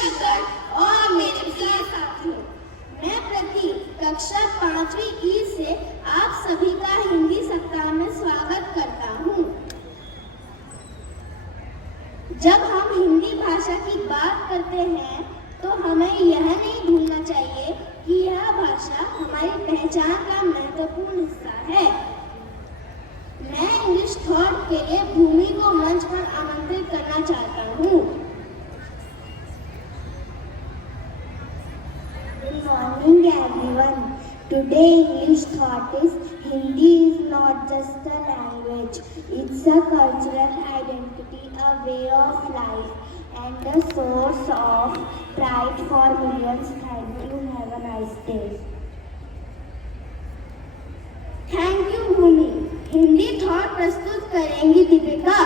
दर्शकगण और मेरे प्रिय साथियों, मैं प्रतीक कक्षा 5वीं ई से आप सभी का हिंदी सप्ताह में स्वागत करता हूँ। जब हम हिंदी भाषा की बात करते हैं तो हमें यह नहीं भूलना चाहिए कि यह भाषा हमारी पहचान का महत्वपूर्ण हिस्सा है। मैं इंग्लिश थॉट के लिए भूमि को मंच पर आमंत्रित करना चाहता हूँ। Good morning everyone. Today English thought is Hindi is not just a language. It's a cultural identity, a way of life and a source of pride for millions. Thank you. Have a nice day. Thank you Bhumi. Hindi thought प्रस्तुत करेंगी दीपिका।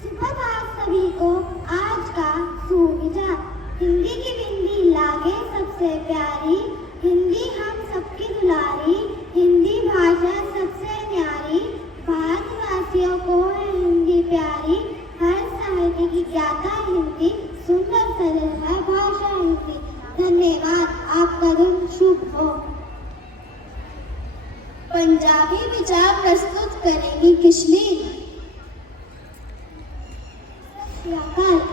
सुप्रभात सभी को। आज का सुविचार, हिंदी की बिंदी लागे सबसे प्यारी, हिंदी हम सबकी दुलारी, हिंदी भाषा सबसे न्यारी, भारतवासियों को है हिंदी प्यारी, हर साहित्य की ज्ञाता हिंदी, सुंदर सरल है भाषा हिंदी। धन्यवाद। आपका दिन शुभ हो। पंजाबी विचार प्रस्तुत करेंगी किशलीन।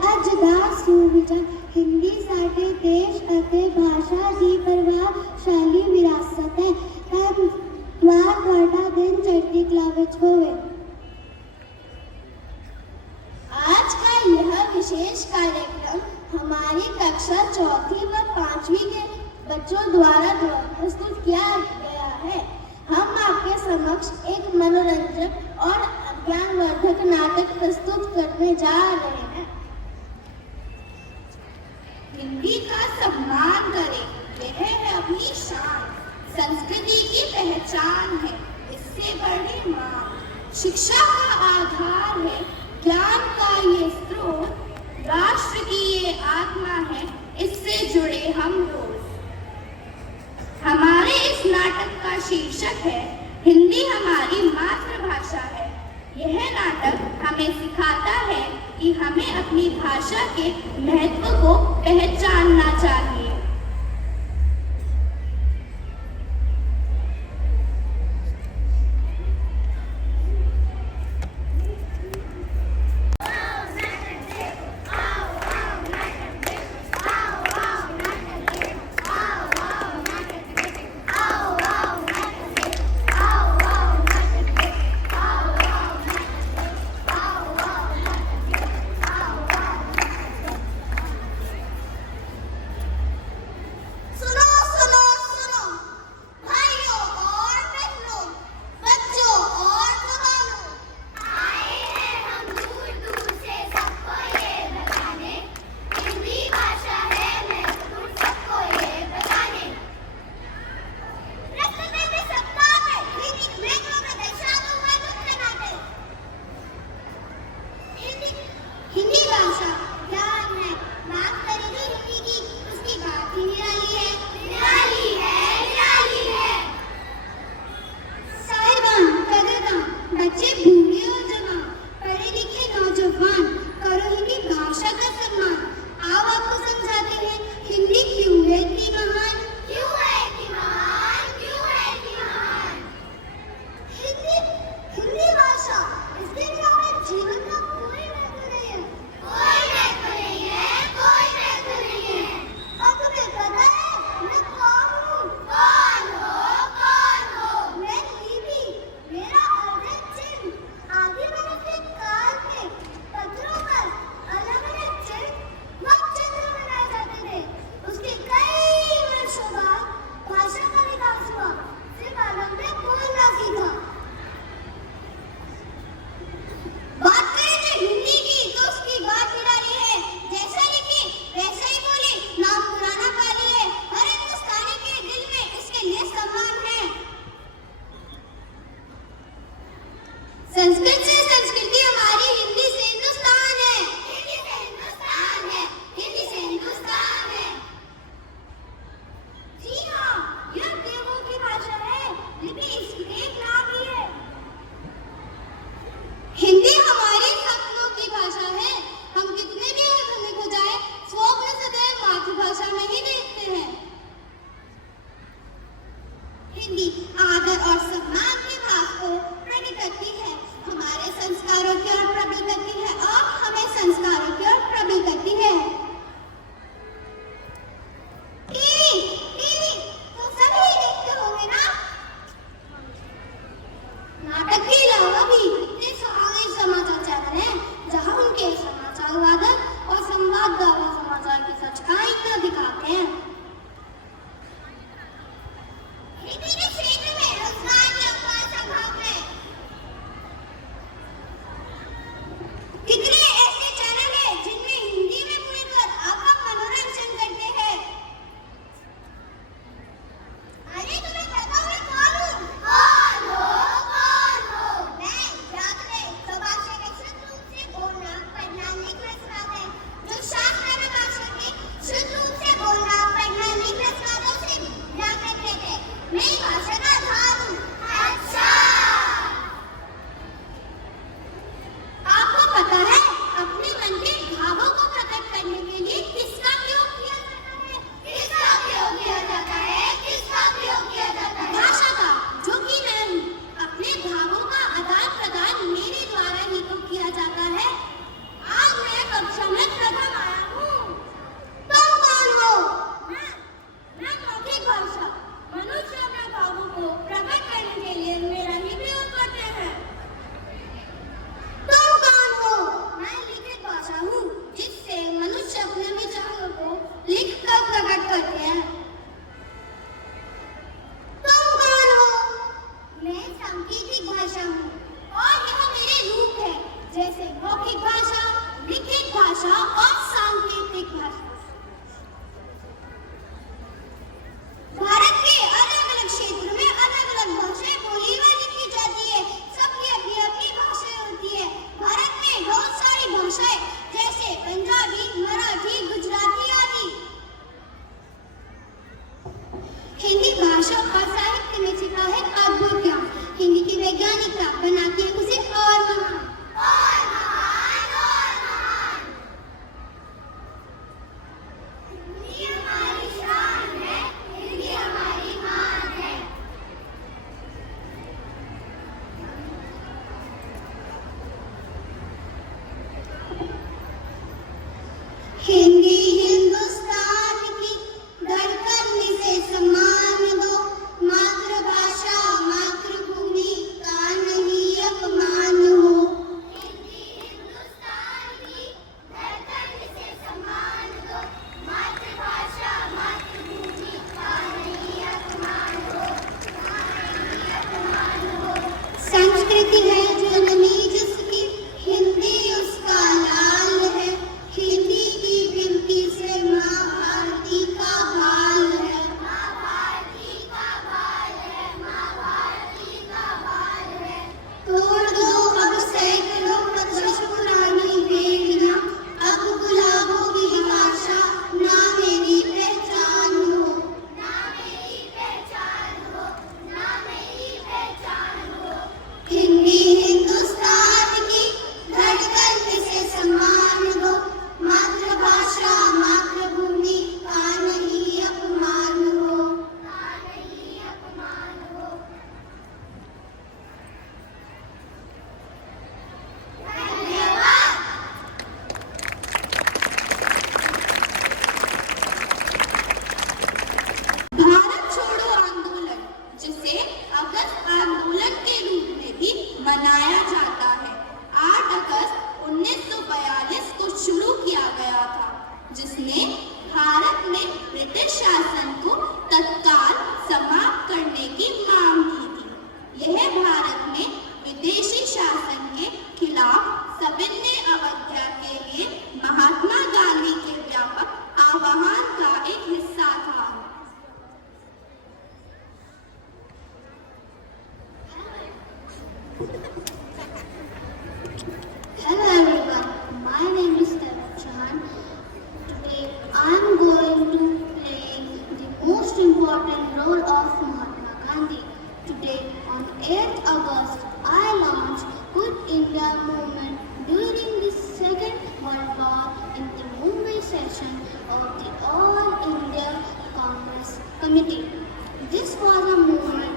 ਅੱਜ ਦਾ ਸੁਵਿਚਾਰ, ਹਿੰਦੀ ਸਾਡੇ ਦੇਸ਼ ਅਤੇ ਭਾਸ਼ਾ ਦੀ ਪ੍ਰਭਾਵਸ਼ਾਲੀ ਵਿਰਾਸਤ ਹੈ। ਧੰਨਵਾਦ। ਤੁਹਾਡਾ ਦਿਨ ਚੜ੍ਹਦੀ ਕਲਾ ਵਿੱਚ ਹੋਵੇ। आज का यह विशेष कार्यक्रम हमारी कक्षा 4वीं व 5वीं के बच्चों द्वारा प्रस्तुत किया गया है। हम आपके समक्ष एक मनोरंजक और ज्ञानवर्धक नाटक प्रस्तुत करने जा रहे हैं। हिंदी का सम्मान करें, यह है अपनी शान, संस्कृति की पहचान है, इससे बढ़े मान, शिक्षा का आधार है, ज्ञान का ये स्रोत, राष्ट्र की ये आत्मा है, इससे जुड़े हम रोज। हमारे इस नाटक का शीर्षक है हिंदी हमारी मातृभाषा है। यह नाटक हमें सिखाता है कि हमें अपनी भाषा के महत्व को पहचानना चाहिए। भाषा और सांकेतिक भाषा। भारत के अलग अलग क्षेत्र में अलग अलग भाषाएं बोली व लिखी जाती है। सबकी अपनी अपनी भाषाएं होती है। भारत में बहुत सारी भाषाएं जैसे पंजाबी, मराठी, गुजराती आदि। हिंदी भाषा और साहित्य में छिपा है अद्भुत ज्ञान। हिंदी की वैज्ञानिकता बनाती है उसे और महान और महान और महान। हिंदी हमारी शान है, हिंदी हमारी मान है। हिंदी हिंदुस्तान की धड़कन से सम्मान दो। मातृभाषा मातृभूमि का नहीं अपमान हो। हिंदी हिंदुस्तान की धड़कन से सम्मान दो। मातृभाषा मातृभूमि का नहीं अपमान हो। संस्कृति है जननी जिसकी, हिंदी उसका लाल है। हिंदी की विनती से माँ भारती का बाल है। माँ भारती का बाल है, माँ भारती का बाल है। तोड़ दो अब सैकड़ों वर्ष पुरानी बेड़ियाँ, अब गुलाबों की भाषा ना मेरी पहचान हो। ना मेरी पहचान हो, ना मेरी पहचान हो। हिंदी हिंदुस्तान की धड़कन से सम्मान दो। मातृभाषा मातृभूमि का नहीं अपमान हो। का नहीं अपमान हो। धन्यवाद। भारत छोड़ो आंदोलन, जिसे अगस्त आंदोलन के रूप में भी मनाया जाता है, 8 अगस्त 1942 को शुरू किया गया था, जिसने भारत में ब्रिटिश शासन को तत्काल समाप्त करने की मांग की थी। यह भारत में विदेशी शासन के खिलाफ सविनय अवज्ञा के लिए महात्मा गांधी के व्यापक आह्वान का एक हिस्सा था। Hello everyone, my name is Taran. Today I am going to play the most important role of Mahatma Gandhi. Today on 8th August, I launched Quit India movement during the Second World War in the Mumbai session of the All India Congress Committee. This was a movement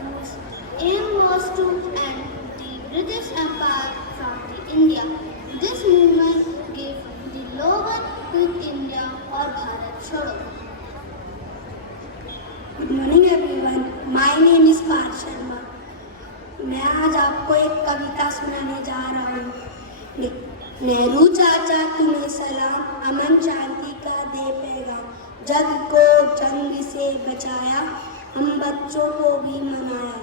whose aim was to end the British Empire from the India. This movement gave the slogan Quit India or Bharat Chhodo. Good morning everyone, my name is Parth Sharma. मैं आज आपको एक कविता सुनाने जा रहा हूँ। नेहरू चाचा तुम्हें सलाम, अमन शांति का दे पैगाम। जग को जंग से बचाया, हम बच्चों को भी मनाया।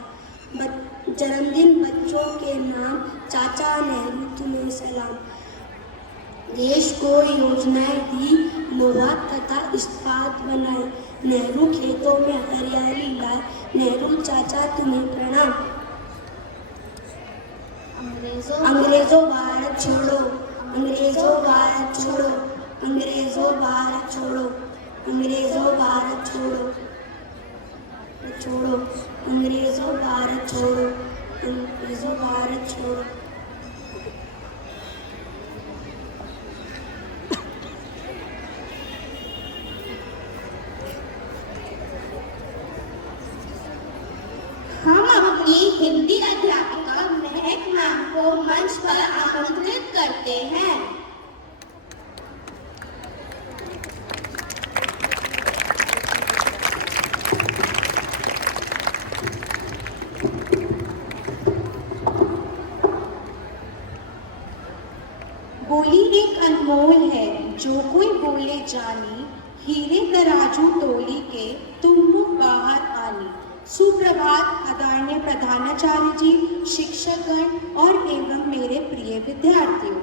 जन्मदिन बच्चों के नाम, चाचा नेहरू तुम्हें सलाम। देश को योजनाएं दी, लोहा तथा इस्पात बनाए। नेहरू खेतों में हरियाली लाए, नेहरू चाचा तुम्हें प्रणाम। अंग्रेजों भारत छोड़ो, अंग्रेजों भारत छोड़ो, अंग्रेजों भारत छोड़ो, अंग्रेजों भारत छोड़ो, छोड़ो, अंग्रेजों भारत छोड़ो, अंग्रेजों भारत छोड़ो। हम अपनी हिंदी अध्यापिका महक मैम को मंच पर आमंत्रित करते हैं। बोली एक अनमोल है, जो कोई बोले जानी, हीरे तराजू तोली के तुम मुख बाहर आनी। सुप्रभात आदरणीय प्रधानाचार्य जी, शिक्षकगण और एवं मेरे प्रिय विद्यार्थियों,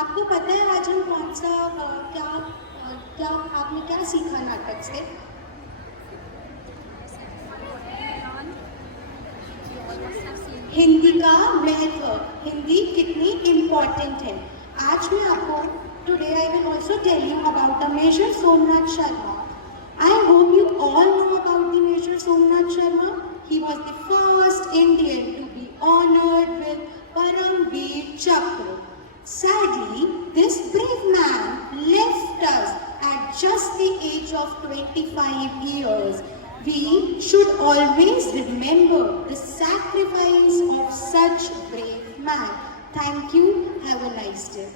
आपको पता है आज हम कौन सा क्या आपने क्या सीखा नाटक से? हिंदी का महत्व, हिंदी कितनी इम्पोर्टेंट है। आज मैं आपको today I will also tell you about the major Somnath Sharma. I hope you all know about the Major Somnath Sharma. He was the first Indian to be honored with Paramveer Chakra. Sadly, this brave man left us at just the age of 25 years. We should always remember the sacrifice of such brave man. Thank you. Have a nice day.